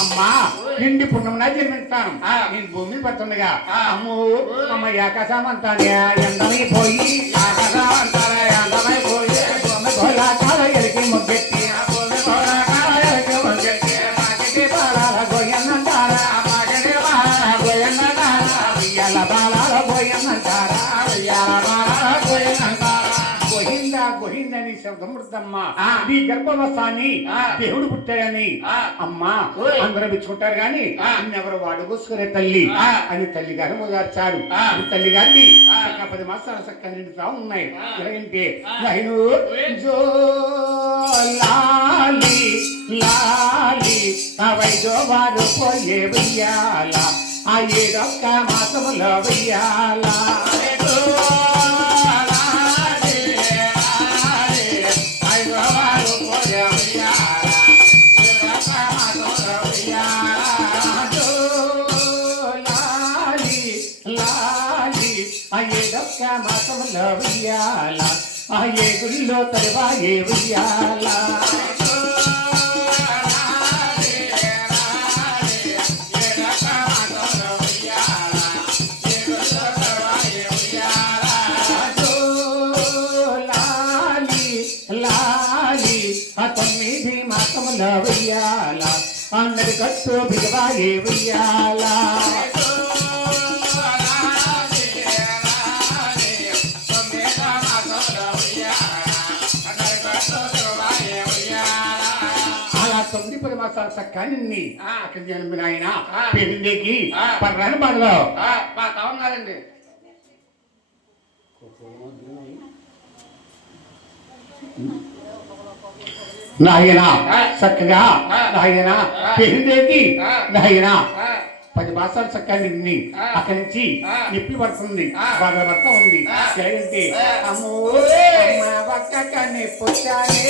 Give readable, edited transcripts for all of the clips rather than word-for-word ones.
అమ్మా నిండి పుణ్యమున జన్మిస్తాను నేను భూమి పడుతుండగా అమ్మో అమ్మ ఏకసామంతానే ఎండమైపోయి ఎలికి ముగ్గెత్తి గోహిందని శబ్దమృతమ్మ నీ గర్భవసాన్ని దేవుడు పుట్టాడని అమ్మా అందరూ మెచ్చుకుంటారు గాని నిన్నెవరు వాడు కూసుకునే తల్లి అని తల్లి గారు మొదలర్చాడు తల్లి గారిని 10 మాసాల చక్క నిండుతా ఉన్నాయి ఎలాగంటే నైను జో లాలి లాలి అవైదో వారు పోయే వెయ్యాల ఆ 7 మాసములో వెయ్యాల మాసంలో వెయ్యాల ఆ ఏ గుళ్ళో తరువా ఏ వెయ్యాల లాలి ఆ 9 మాసంలో వెయ్యాల అందరి కట్టు బిగవా ఏ వెయ్యాల చక్కని అక్కడ జన్మిన ఆయన పెళ్లికి పర్రాని బాధలో కావాలండి నాయన చక్కగా నాయన పెళ్లికి నాయన 10 మాసాలు చక్కని అక్కడి నుంచి నిప్పి పడుతుంది బాధ పడతా ఉంది ఏంటంటే అమ్మో ఒక్క కన్ని పుట్టానే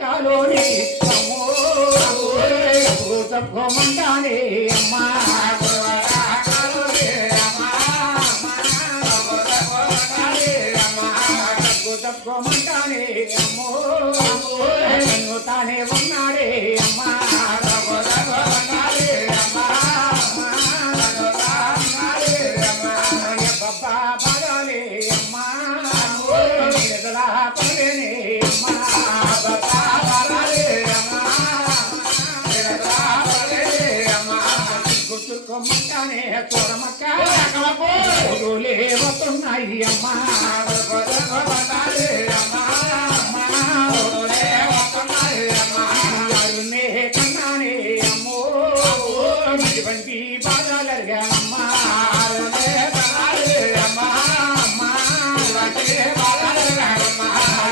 కాలోని భూతభూమంటానే అమ్మా భూతభూమంటానే అమ్మో తానే ఉన్నాడే అమ్మా వస్తున్నాయి అమ్మా కన్నానే అమ్మో ఇటువంటి బాధలు అడిగానమ్మా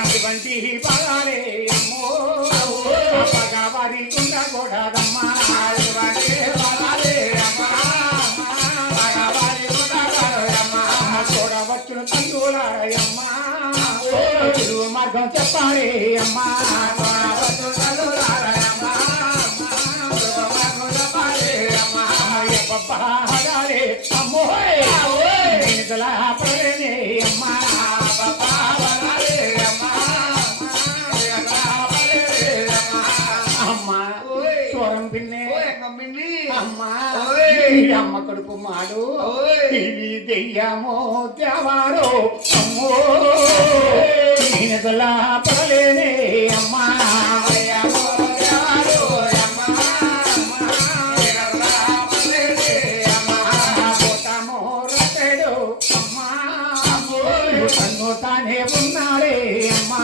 ఇటువంటి బాధాలే అమ్మో పగవారి ఉండకూడదమ్మా మార్గం చెప్పాలి అమ్మా అమ్మో అమ్మా అమ్మా స్వరం పిన్నే అమ్మా అమ్మ కడుపు మాడు ఇది దెయ్యమో దేవారో అమ్మో నేనలా పడలేనే అమ్మా తానే ఉన్నాడే అమ్మా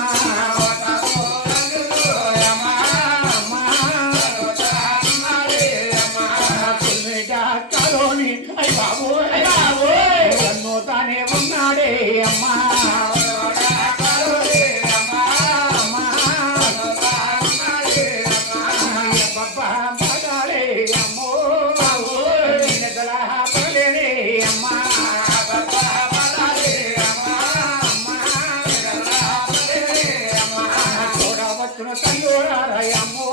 వచ్చును తల్లురారయమ్మో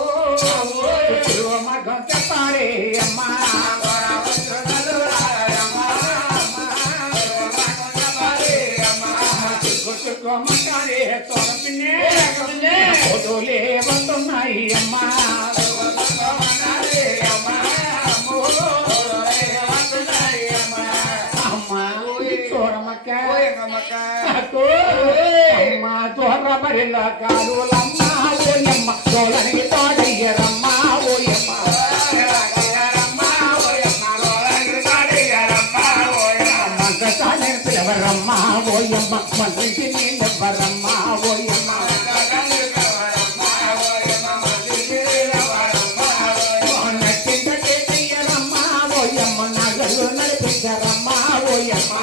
మార్గం చెప్పారే అమ్మా ఫోటోలే వస్తున్నాయి అమ్మా అమ్మా దొర బరిల కాలులమ్మ ఓయమ్మ దోలని తోడయ్యరమ్మ ఓయమ్మ మంత్రసాలని పిలవరమ్మ ఓయమ్మ మంత్రికి నీళ్ళెవ్వరమ్మ ఓయమ్మ నచ్చిందయ్యరమ్మ ఓయమ్మ నగలు నడిపించరమ్మ ఓయమ్మ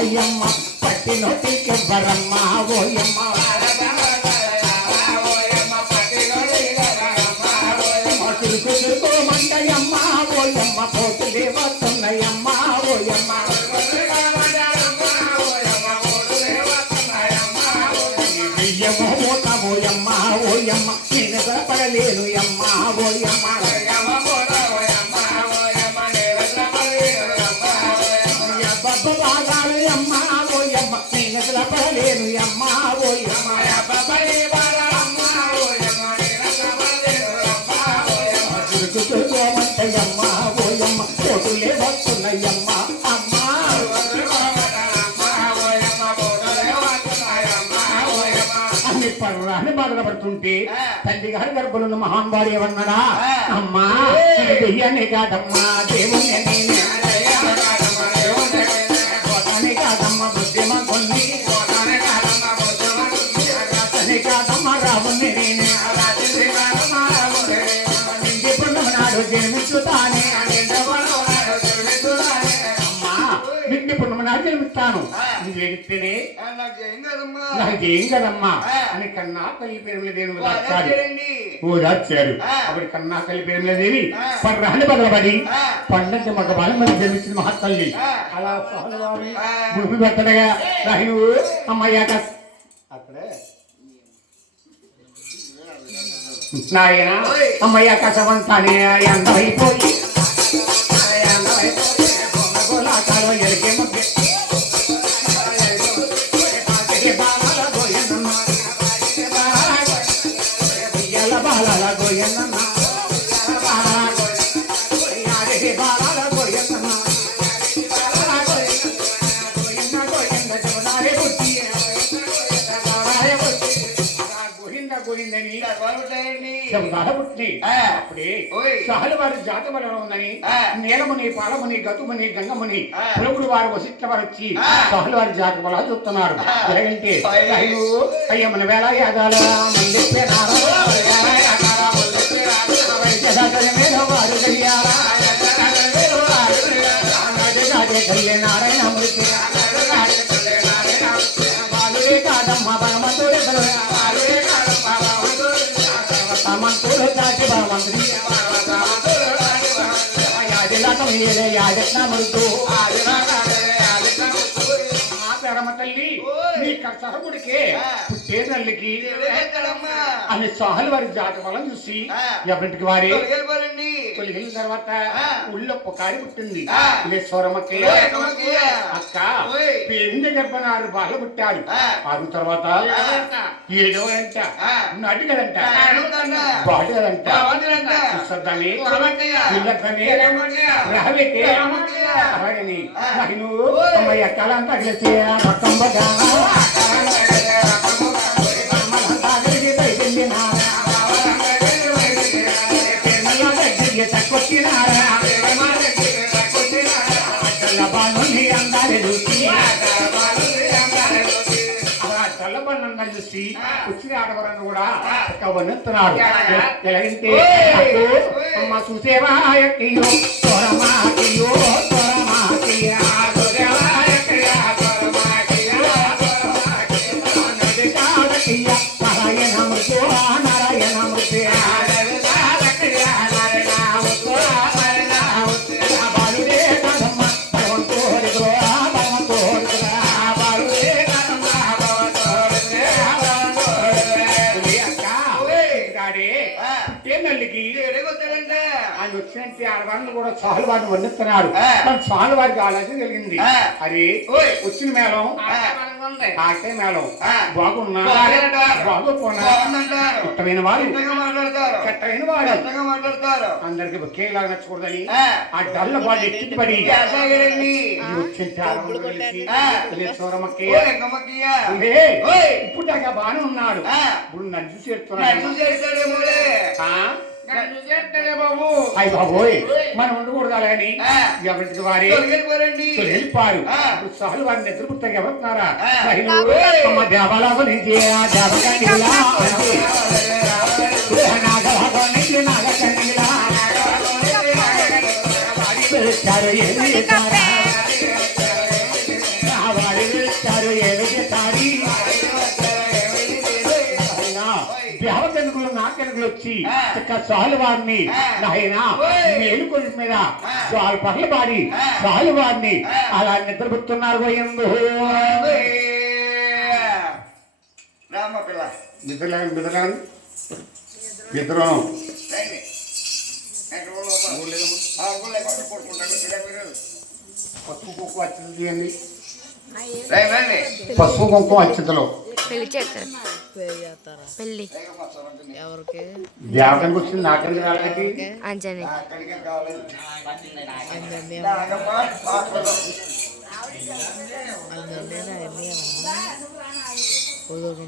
అయ్యమ్మ పట్టి నోటికి బరమ్మ ఓయమ్మ తిరుగుకోమంటయమ్మ ఓయమ్మ పోతులే వస్తున్నాయమ్మ ఓయమ్మ బియ్యము మూట ఓయమ్మ ఓయమ్మ నేను పడలేను అమ్మ ఓయమ్మ బాగాలయమ్మ ఓయమ్మ నేను పడలేను అమ్మ ఓయమ్మ తిరుగుకోమంటయమ్మ ఓయమ్మ పోటులే వస్తున్నాయమ్మ అమ్మ అని పర్రాన్ని బాధపడుతుంటే తల్లి గారి గర్భులను మహాన్వాడు ఏమన్నాడా అమ్మా దెయ్యాన్ని కాదమ్మా దేవుని కాదమ్మ బుద్ధిమంతుణ్ణి కాదమ్మ రావుని నిండి పుణ్యమనాడు జన్మించుతానే అమ్మా నిండి పుణ్యమనాడు జన్మిస్తాను నువ్వు ఏడిస్తేనే నాకేం కదమ్మా అని కన్నా తల్లి పేరుల దేవి ఓదార్చారు అప్పుడు కన్నా తల్లి పేరుల దేవి పర్రాన్ని బదలబడి పండంటి మగ వాళ్ళ మీద జన్మించిన మహాతల్లి అలా సహజవామి భూమి పెట్టడగా రాహిను అమ్మయ్యాక అక్కడే నాయన అమ్మయ్యాక సవంతానే అందమైపోయి ఎరికే ముగ్గే బాల గోయన్న సహలవారి జాతమల ఉందని నీలముని పాలముని గతుముని గంగముని పురుగుడు వారు వసిష్ఠ వారు వచ్చి సహలవారి జాతమల చూస్తున్నారు ఎలాగంటే అయ్య మన వేళ యాదాల నారాయణ బాలుడే కాదమ్మ భగవంతుడే మంతుడు దాటి భగవంతుడి యాజట్నముడుతూ తల్లి నీ సహముడికే పుట్టే తల్లికి అని సహల్ వారి జాతకం చూసి ఎవరింటికి వారి తొలిగిన తర్వాత ఊళ్ళో పొకారి పుట్టింది సోరమ్మకి అక్క పేరుంద గర్భనారు బాగా పుట్టారు ఆరు తర్వాత ఏడో అంట నడు కదంట బాడు కదంట చూసద్దాని పిల్లకని రాబెట్టి అలాగని నువ్వు అమ్మాయి ఎక్కాలంతా కలిసి మొత్తం చూసి వచ్చిన ఆడవరನ್ನು కూడా వన్నుతున్నాడు ఎలాగంటే అమ్మ చూసేవా వచ్చినట్టు ఆడవాళ్ళు కూడా చాలు వాడిని వండిస్తున్నాడు చాలు వారికి ఆలోచన కలిగింది అది వచ్చిన మేళం ఆకే మేళం బాగున్నా బాగోపోయిన వాడు కట్టమైన వాడు అందరికి ఒకేలా నచ్చకూడదని ఆ డల్ల వాడు ఎత్తి పడి ఇప్పుడు దాకా బాగానే ఉన్నాడు ఇప్పుడు నన్ను చేస్తున్నాడు అయ్యి బాబోయ్ మనం ఉండకూడదు అలాగని ఎవరికి వారి వెళ్ళిపారు ఇప్పుడు చాలు వారిని నిద్రపుట్టారు ఎవరున్నారా దేవాలకు నుంచి దేవకనుకులు నాకెనుకులు వచ్చి చాలు వారిని నాయన మేలుకొండ మీద చాలు పర్లు పాడి చాలు వారిని అలా నిద్రపుతున్నారు పోయింది పసుపు కుంకుమ అచ్చతలు తీయండి పసుపు కుంకుమ అచ్చతలు పెళ్లి చేస్తారు పెళ్లి ఎవరికి దేవతనికి వచ్చింది నాకెందుకు రాళ్ళకి అంజని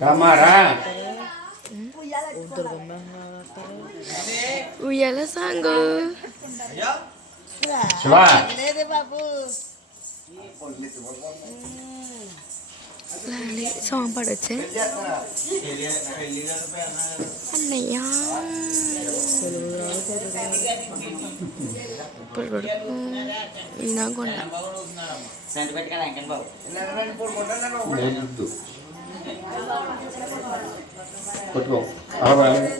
రమ్మారా ఉయ్యాల సాంగు శివా సాంగ్ పాడొచ్చే అన్నయ్య ఇప్పుడు పడుకో ఈయన కొండ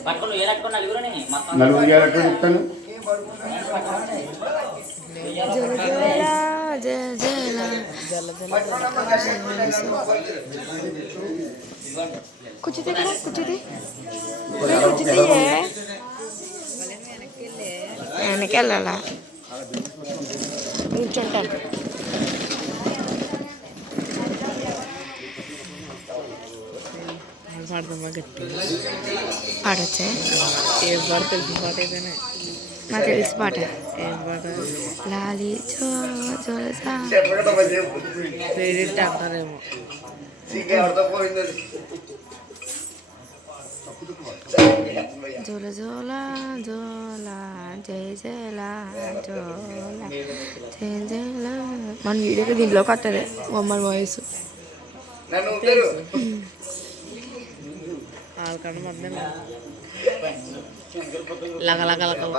పట్టుకో నలుగురు చెప్తాను కూర్చుంది వెనక్కి వెళ్ళాలా కూర్చుంటాను పాడదమ్మా గట్టి పాడొచ్చే ఏం పాట తెలిసిన పాట ఏదైనా నాకు తెలిసి పాట ఏం పాట లాలి చో క్రెడిట్ అంటారేమో జోల జోల జోల జయ జయలా జోల జయ జయల మన వీడియోకి దీంట్లోకి వస్తుంది మమ్మల్ని వాయిస్ వాళ్ళకన్నా మొత్తం లగలగలగల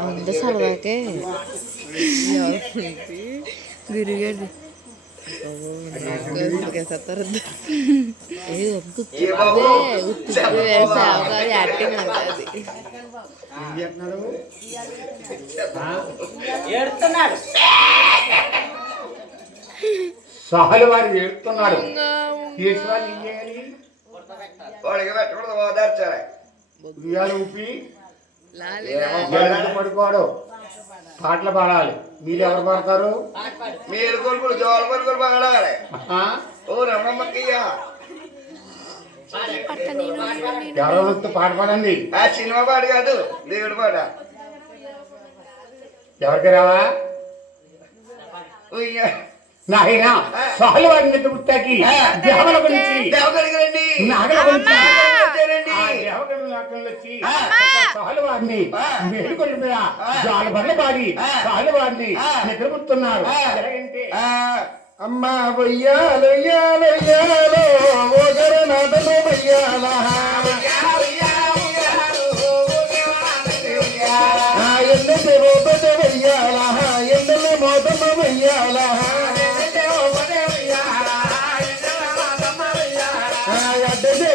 అంత సరదాకే గురుగారిది యాక్టింగ్ అంటది సహలు వారు ఏడుతున్నాడు ఊపి పడుకోడు పాటలు పాడాలి మీరు ఎవరు పాడతారు మీరు కొడుకులు జోల కొడుకులు పాడాలి ఓ రమణమ్మక్కయ్య ఎవరో పాట పాడండి ఆ సినిమా పాట కాదు దేవుడి పాట ఎవరికి రావా నాయన సహలు వారిని నిద్ర పుట్టాకి దేవల గురించి నాగల గురించి సహలు వారిని మేలుకొండ మీద జాల బర్ల పాడి సహలు వారిని నిద్రపుతున్నారు అమ్మా వయ్యాలో నాదలో వయ్యాలా ఎన్నె మోదమ వయ్యాలా ఎన్నె మోదమ వయ్యాలా అడ్డే